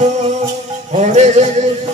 Hare Krishna Hare Rama Hare Krishna Radhe Shyama Hare Krishna Hare Rama Hare Krishna Radhe Shyama Hare Krishna Hare Rama Hare Krishna Hare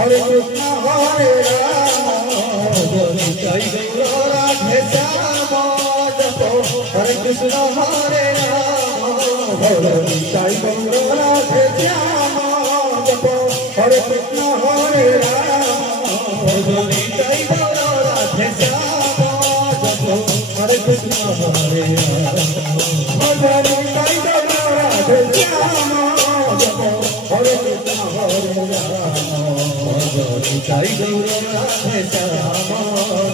Hare Krishna Hare Rama Jai Gaura Radhe Shyama Japo Hare Krishna Hare Rama Jai Gaura Radhe Shyama Japo Hare Krishna Hare Rama Jai Gaura Radhe Shyama Japo Hare Krishna Hare Rama Jai Gaura Radhe Shyama Japo Hare Krishna Hare Rama Jai Gaura Radhe Shyama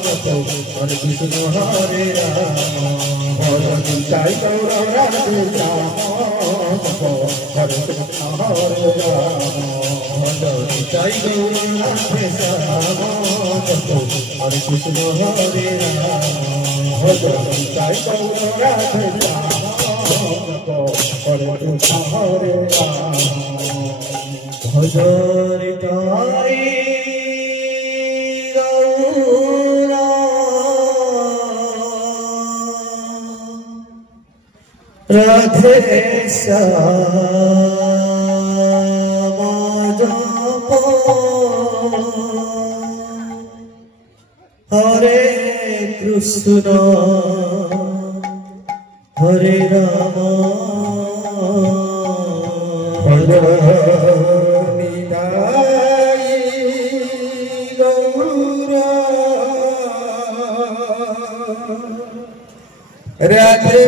Japo Hare Krishna Hare Rama Jai Gaura Radhe Shyama Japo Hare Krishna Hare Rama Jai Gaura Radhe Shyama Japo Hare Krishna Hare Rama Jai Gaura Radhe Shyama Japo Hare Krishna Hare Rama Hare Tai Gaura Radhe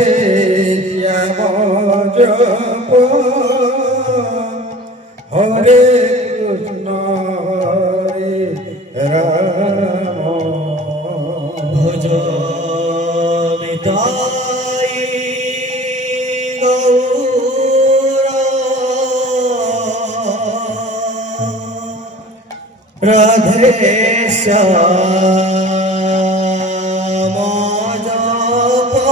Shyama Japo Hare Krishna Hare Rama Radhe Shyama Japo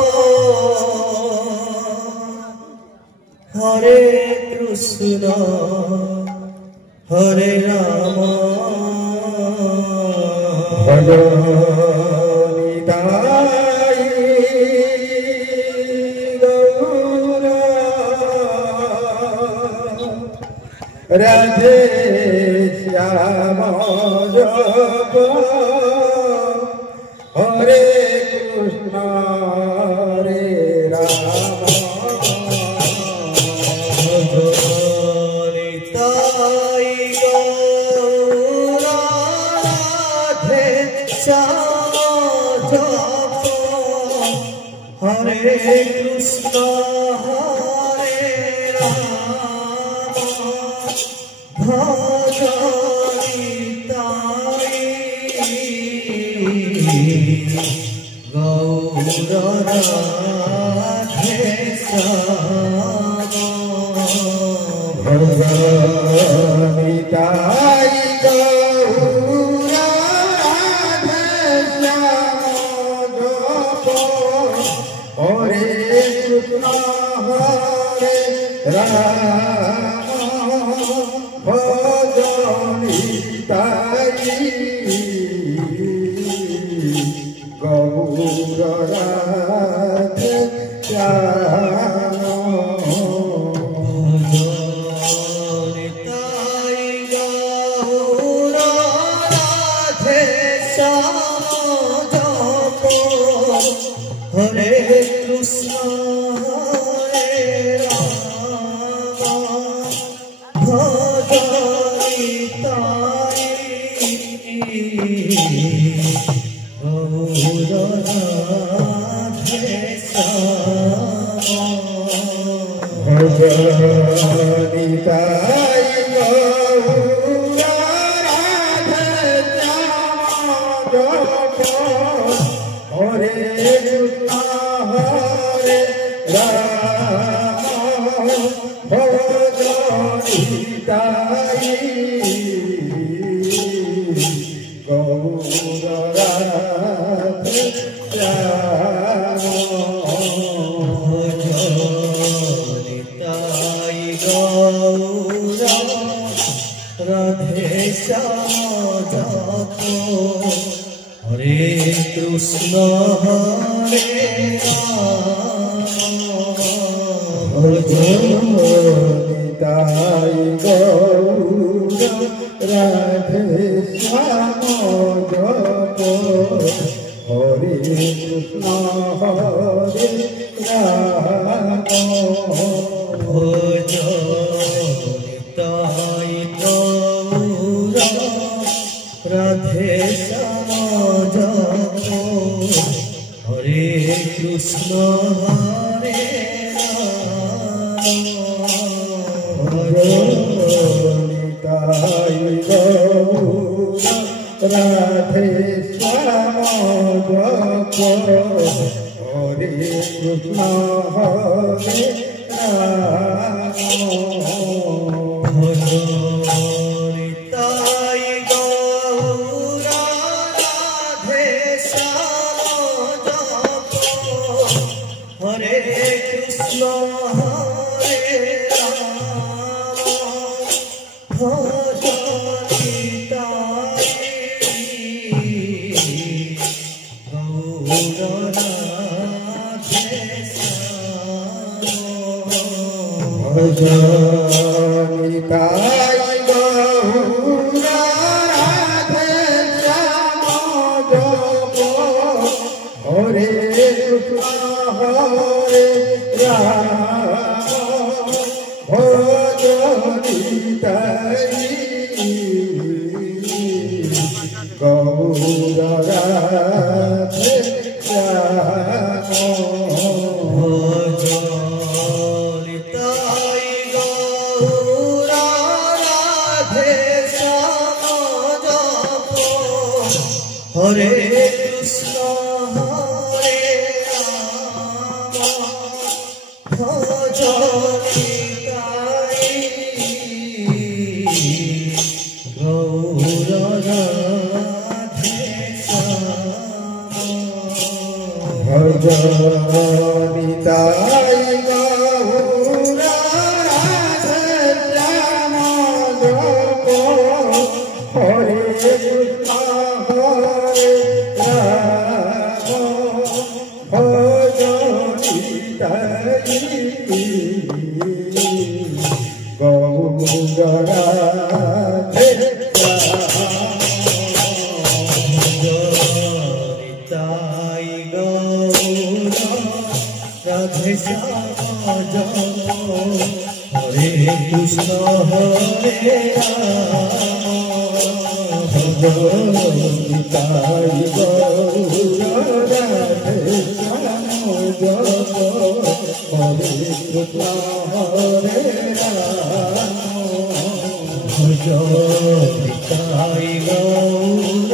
Hare Krishna Hare Rama Bhajami Tai Gaura Radhe Shyama Hare Krishna Hare Rama Bhajami Tai Gaura Radhe Shyama Japo Hare Krishna Hare Rama Hare Krishna Hare Rama Bhajami Tai Gaura Radhe Shyama Bhajami Tai Gaura Hare Krishna Hare Rama Bhajami Tai Gaura Radhe Shyama Bhajami Tai Gaura Radhe Shyama Japo Hare Krishna Hare Rama Bhajami Tai Gaura Radhe Shyama Bhajami Tai Gaura Radhe Shyama Japo Hare Krishna Hare Rama Bhajami Tai Gaura Radhe Shyama Bhajami Tai Gaura Radhe Shyama Japo Hare Krishna Hare Rama Bhajami Tai Gaura Radhe Radhe শ্যাম জপ হরে কৃষ্ণ হরে নিতাই গৌর রাধে শ্যাম জপ হরে কৃষ্ণ হরে নিতাই গৌর রাধে শ্যাম জপ হরে কৃষ্ণ হরে রাম ভজ নিতাই গৌর রাধে শ্যাম নিতাই গৌর রাধে শ্যাম জপ হরে কৃষ্ণ হরে রাম ভজ নিতাই গৌর রাধে শ্যাম ভজ নিতাই গৌর রাধে শ্যাম জপ হরে কৃষ্ণ হরে রাম ভজ নিতাই গৌর রাধে শ্যাম ভজ নিতাই গৌর রাধে শ্যাম জপ হরে কৃষ্ণ হরে রাম ভজ নিতাই গৌর রাধে নিতাই গৌর রাধে শ্যাম জপ হরে কৃষ্ণ হরে রাম নিতাই গৌর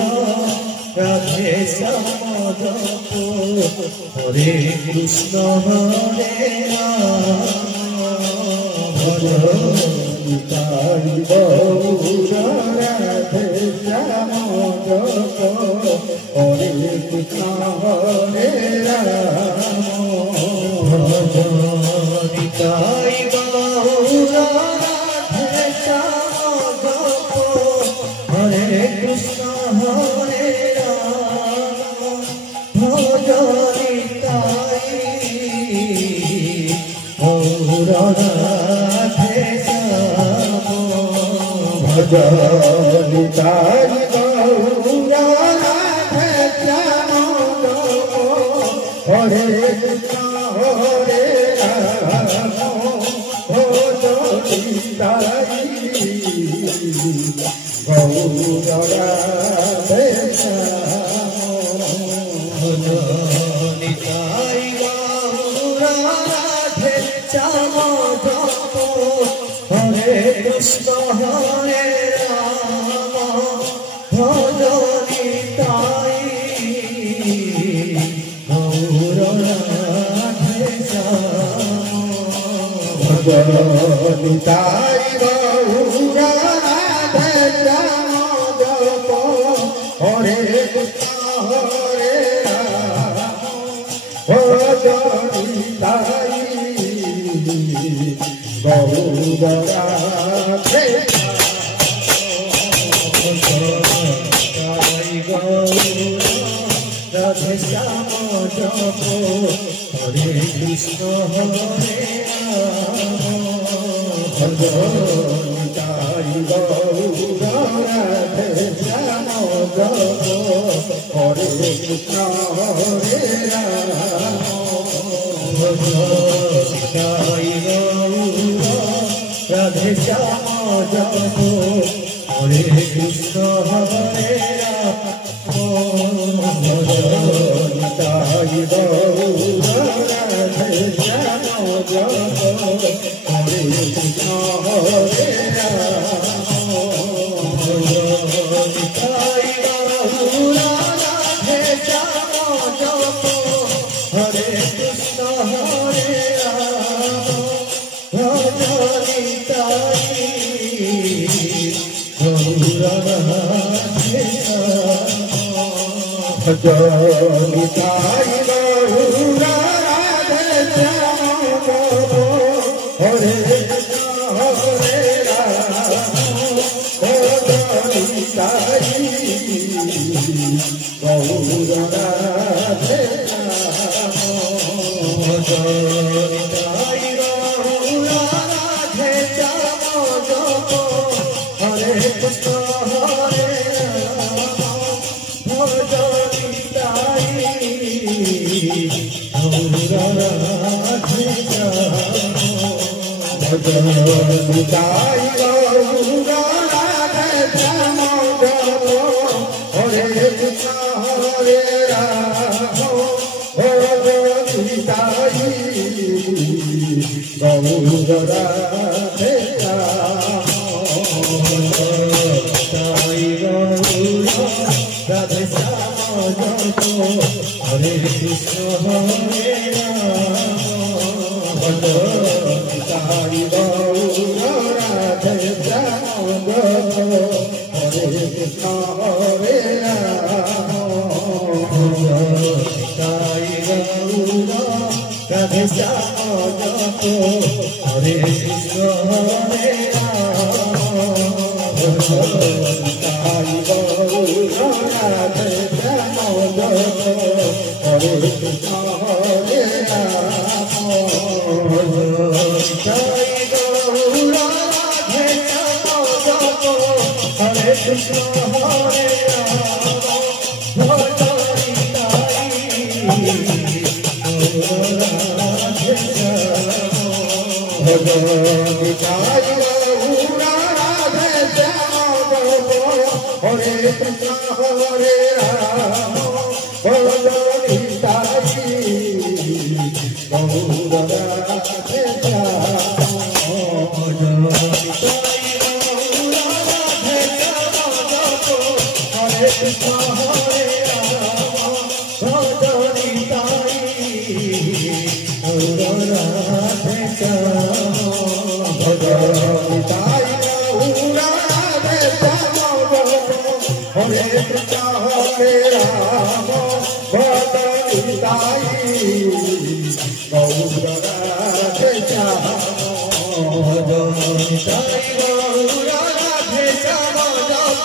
রাধে শ্যাম জপ হরে কৃষ্ণ হরে রাম ভজ নিতাই গৌর রাধে শ্যাম জপ হরে কৃষ্ণ হরে রাম ভজ নিতাই গৌর রাধে শ্যাম জপ হরে কৃষ্ণ হরে রাম ভজ নিতাই গৌর রাধে শ্যাম জপ হরে কৃষ্ণ হরে রাম ভজ নিতাই গৌর রাধে শ্যাম ভজ নিতাই গৌর রাধে শ্যাম জপ হরে কৃষ্ণ হরে রাম ভজ নিতাই গৌর রাধে শ্যাম ভজ নিতাই গৌর রাধে শ্যাম জপ হরে কৃষ্ণ হরে রাম ভজ নিতাই গৌর রাধে শ্যাম ভজ নিতাই গৌর রাধে শ্যাম জপ হরে কৃষ্ণ হরে রাম ভজ নিতাই গৌর রাধে রাধে শ্যাম জপ হরে কৃষ্ণ হরে রাম ভজ নিতাই গৌর রাধে শ্যাম জপ হরে কৃষ্ণ হরে রাম ভজ নিতাই গৌর রাধে শ্যাম জপ হরে কৃষ্ণ হরে রাম তাই রাধে শ্যাম জপ হরে কৃষ্ণ হরে রাম তাই গৌরা রাধে শ্যাম জপ হরে কৃষ্ণ হরে রাম ভজনি তাই গৌরা রাধে ভজনি তাই গৌরা রাধে শ্যাম জপ হরে কৃষ্ণ হরে রাম ভজনি তাই গৌরা রাধে শ্যাম তাই গৌরা রাধে শ্যাম জপ হরে কৃষ্ণ হরে রাম ভজনি তাই গৌরা রাধে শ্যাম ভজনি তাই গৌরা রাধে শ্যাম জপ হরে কৃষ্ণ হরে রাম ভজনি তাই গৌরা রাধে শ্যাম তাই গৌরা রাধে শ্যাম জপ হরে কৃষ্ণ হরে রাম তাই গৌরা রাধে শ্যাম জপ হরে কৃষ্ণ হরে রাম তাই গৌরা রাধে শ্যাম জপ হরে কৃষ্ণ হরে রাম তাই গৌরা রাধে শ্যাম জপ হরে কৃষ্ণ হরে রাম তাই গৌরা রাধে শ্যাম জপ হরে কৃষ্ণ হরে রাম ভজনি তাই গৌরা রাধে শ্যাম ভজনি তাই গৌরা রাধে শ্যাম জপ হরে কৃষ্ণ হরে রাম ভজনি তাই গৌরা রাধে শ্যাম হরে কৃষ্ণ হরে রাম ভজনি তাই গৌরা রাধে শ্যাম ভজনি তাই গৌরা রাধে শ্যাম জপ হরে কৃষ্ণ হরে রাম ভজনি তাই গৌরা রাধে শ্যাম ভজনি তাই গৌরা রাধে শ্যাম জপ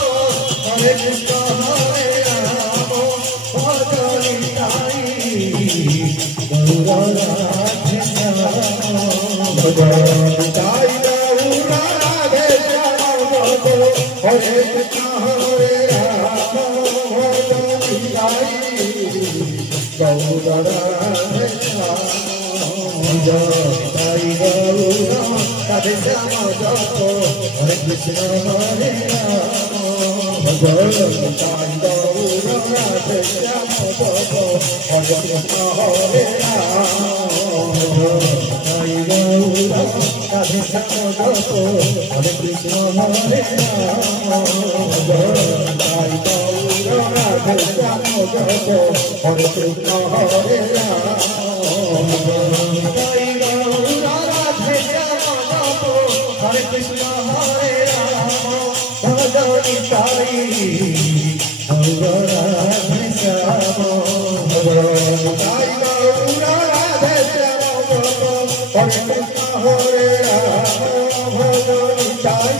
হরে কৃষ্ণ হরে রাম ভজনি তাই গৌরা রাধে শ্যাম ভজনি তাই গৌরা রাধে শ্যাম জপ হরে কৃষ্ণ হরে রাম ভজনি তাই গৌরা রাধে শ্যাম তাই গৌরা রাধে শ্যাম জপ হরে কৃষ্ণ হরে রাম ভজনি তাই গৌরা রাধে শ্যাম জপ হরে কৃষ্ণ হরে রাম তাই গৌরা রাধে শ্যাম জপ হরে কৃষ্ণ হরে রাম তাই গৌরা রাধে শ্যাম জপ হরে কৃষ্ণ হরে রাম তাই গৌরা রাধে শ্যাম জপ হরে কৃষ্ণ হরে রাম ভজনি তাই গৌরা রাধে শ্যাম তাই গৌরা রাধে শ্যাম জপ হরে কৃষ্ণ হরে রাম ভজনি তাই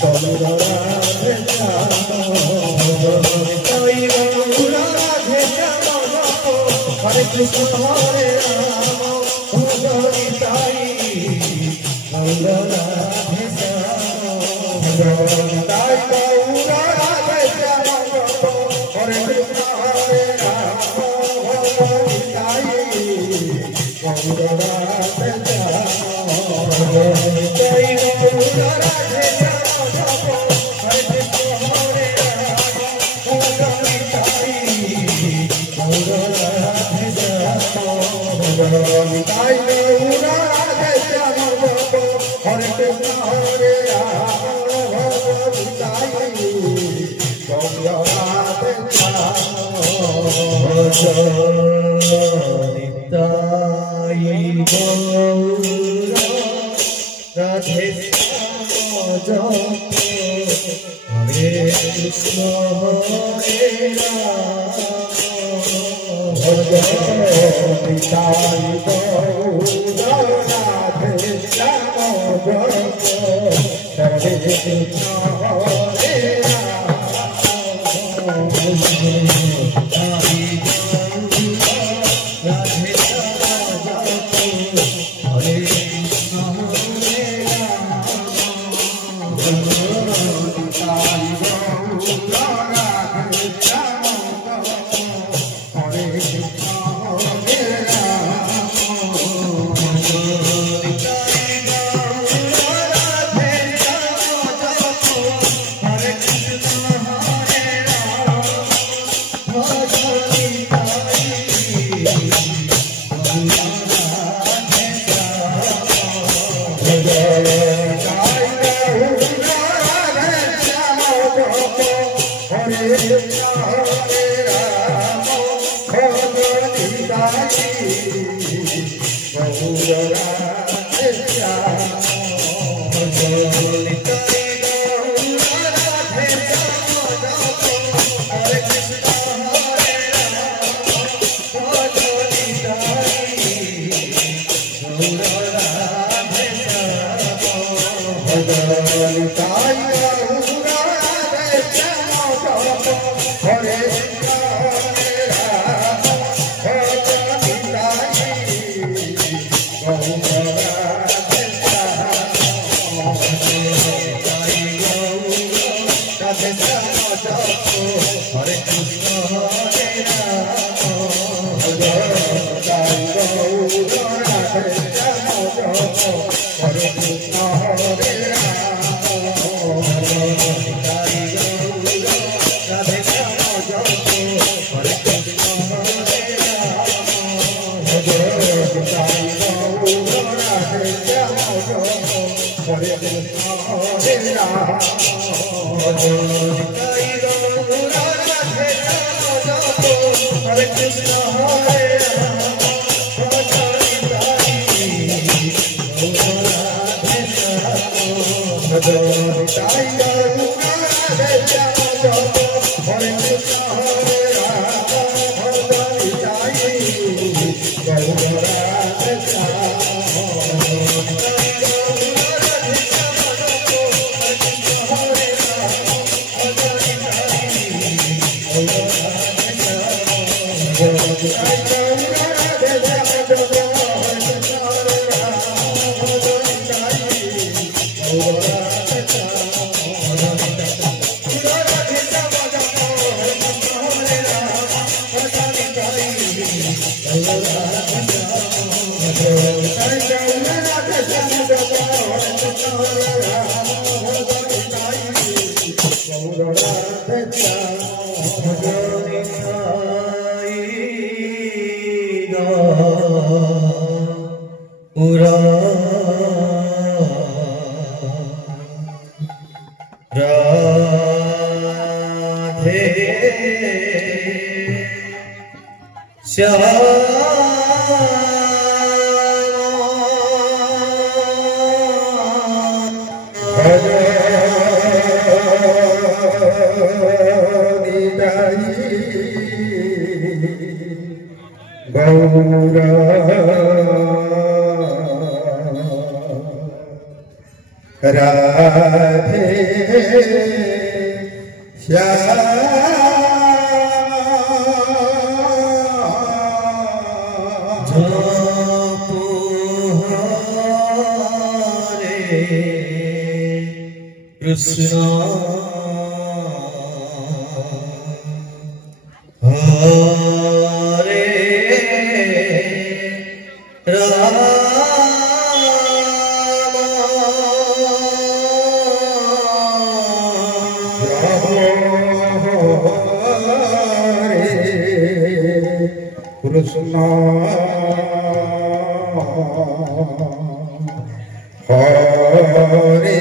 গৌরা রাধে শ্যাম তাই গৌরা রাধে শ্যাম জপ হরে কৃষ্ণ হরে রাম ভজনি তাই গৌরা রাধে শ্যাম তাই গৌরা রাধে শ্যাম জপ হরে কৃষ্ণ হরে রাম ভজনি তাই গৌরা রাধে শ্যাম তাই গৌরা রাধে শ্যাম জপ রাধে হরে কৃষ্ণ হরে রাম হরে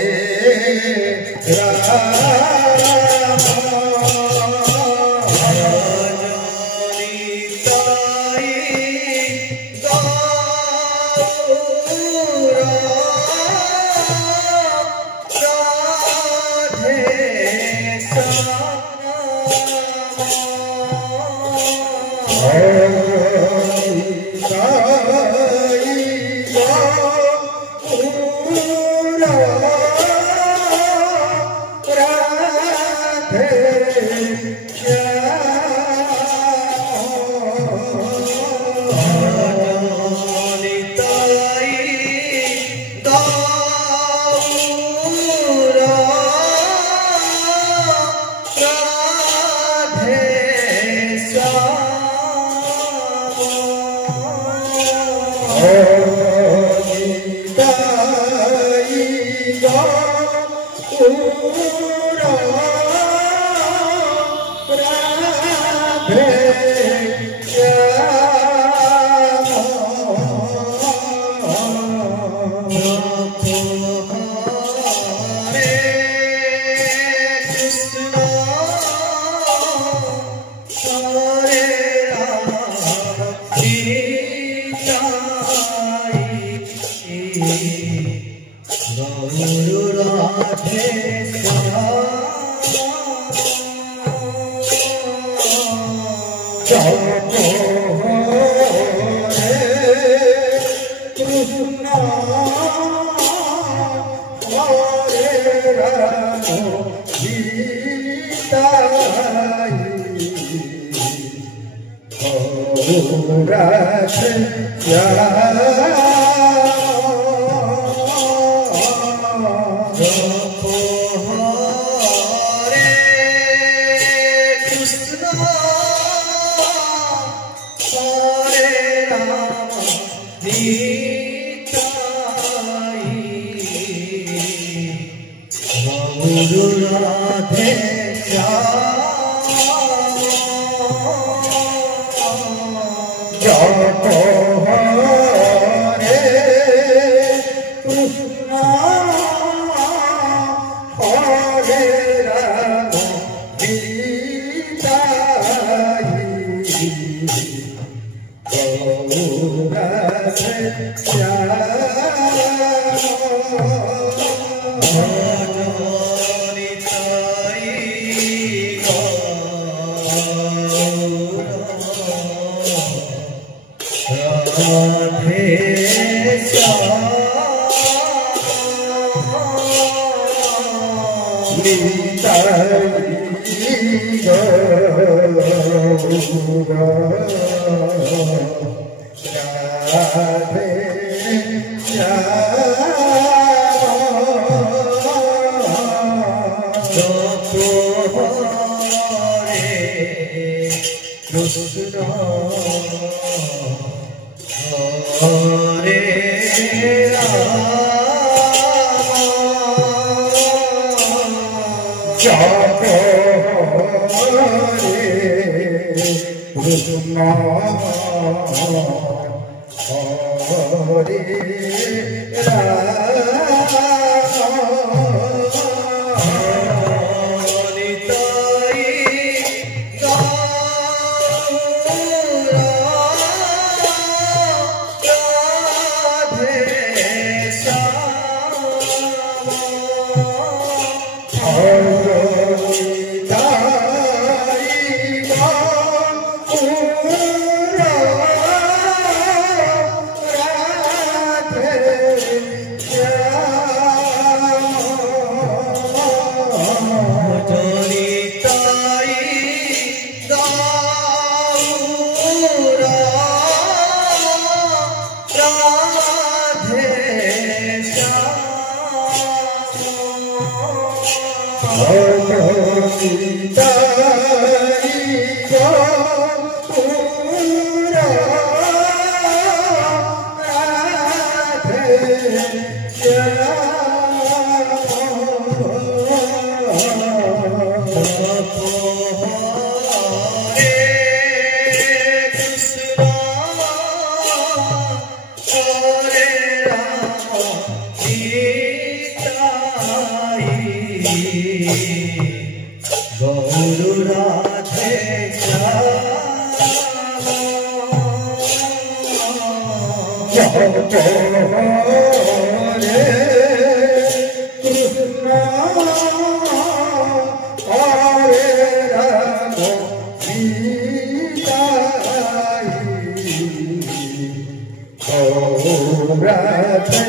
Guru Radhe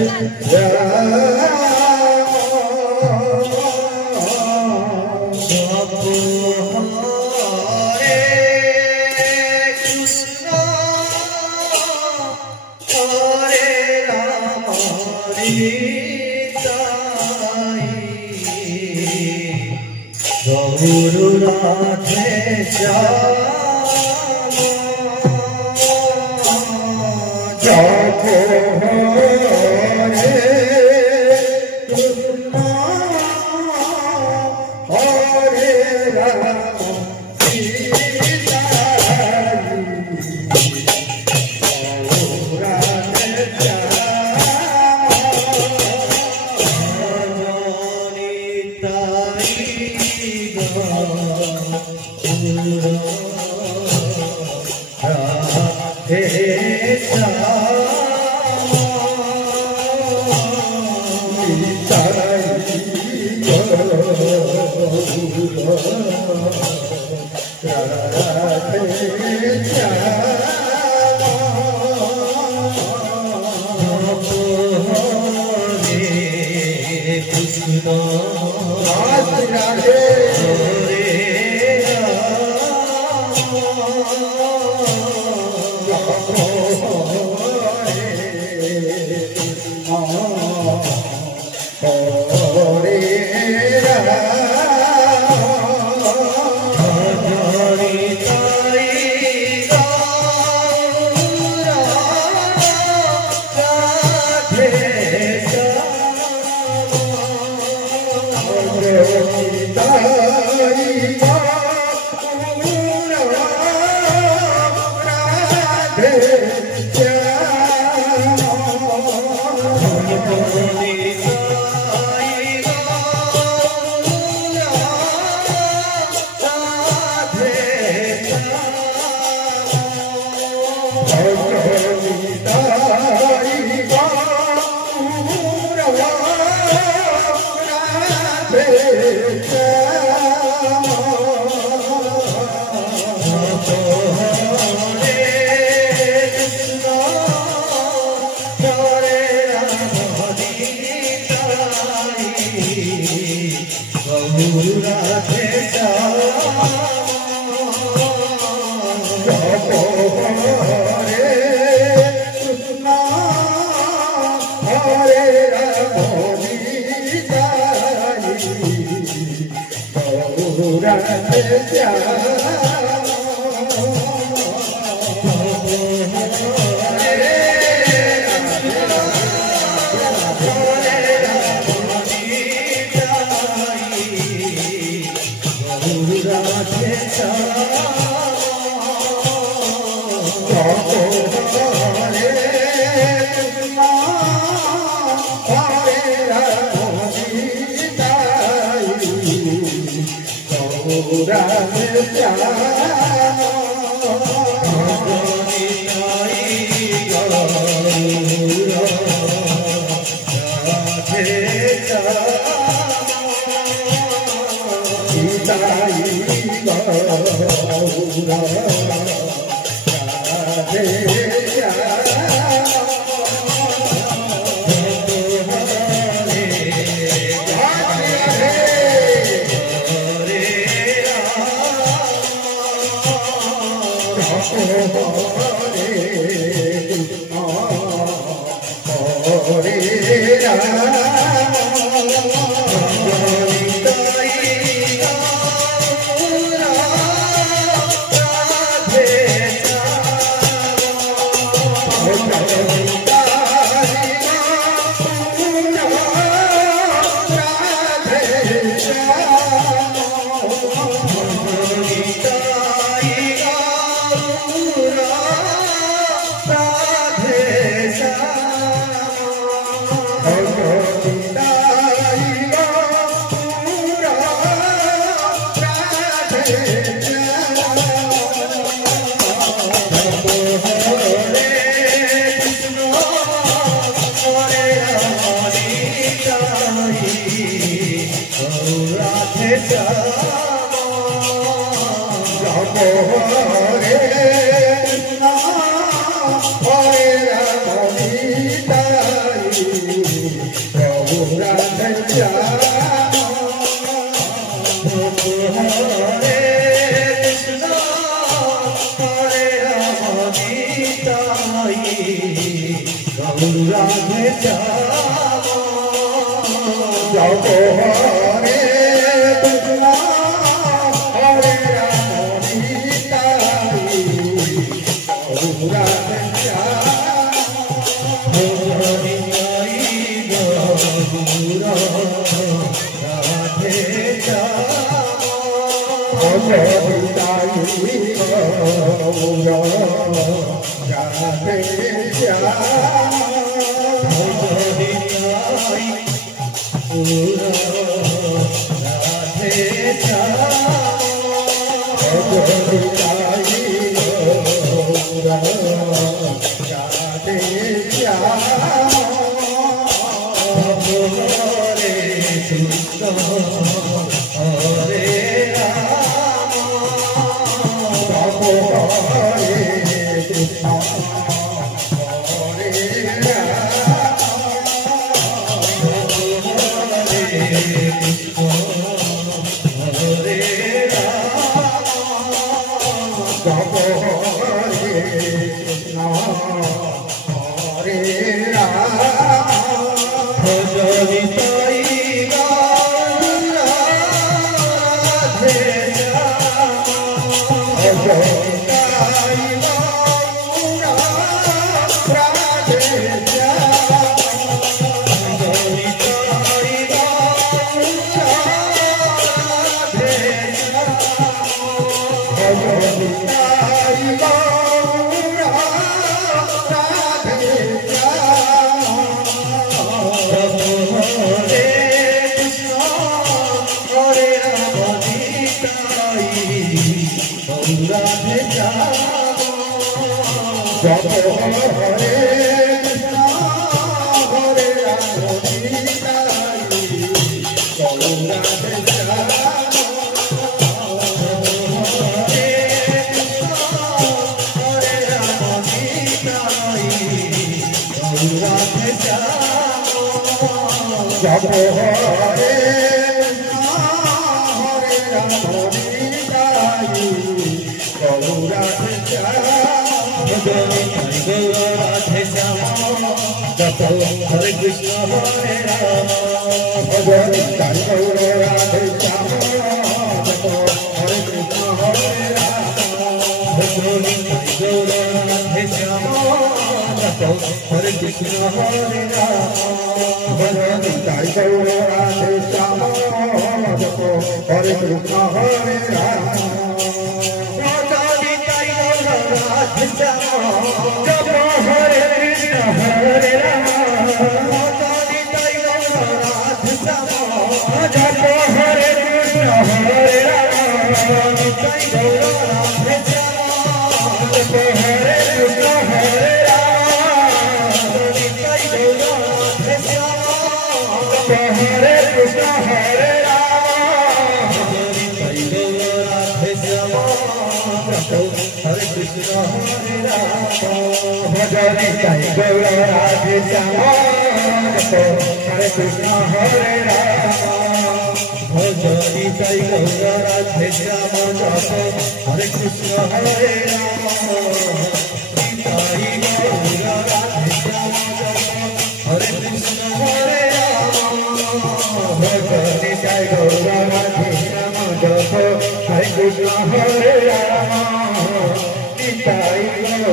Hare Rama Radhe শ্যাম জপ হরে কৃষ্ণ হরে রাম নিতাই গৌর রাধে শ্যাম হরি গৌর রাধে শ্যাম নিতাই গৌর রাধে শ্যাম হরি Radhe Hare Krishna Hare Rama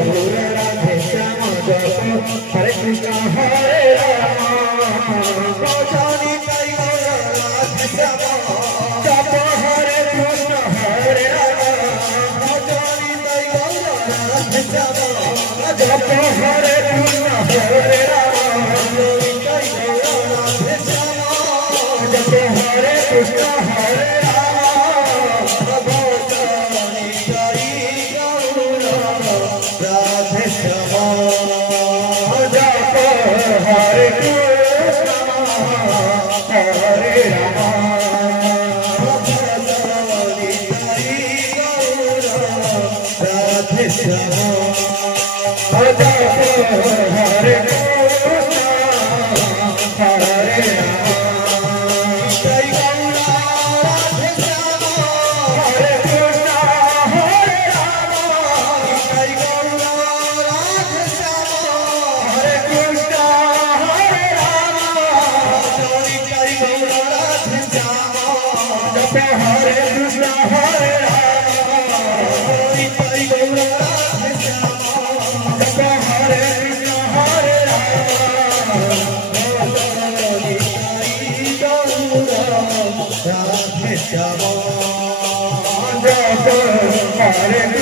Hare Radhe Shama Hare Krishna Hare Rama Hare Krishna Hare Rama Hare Krishna Hare Rama Krishna Hare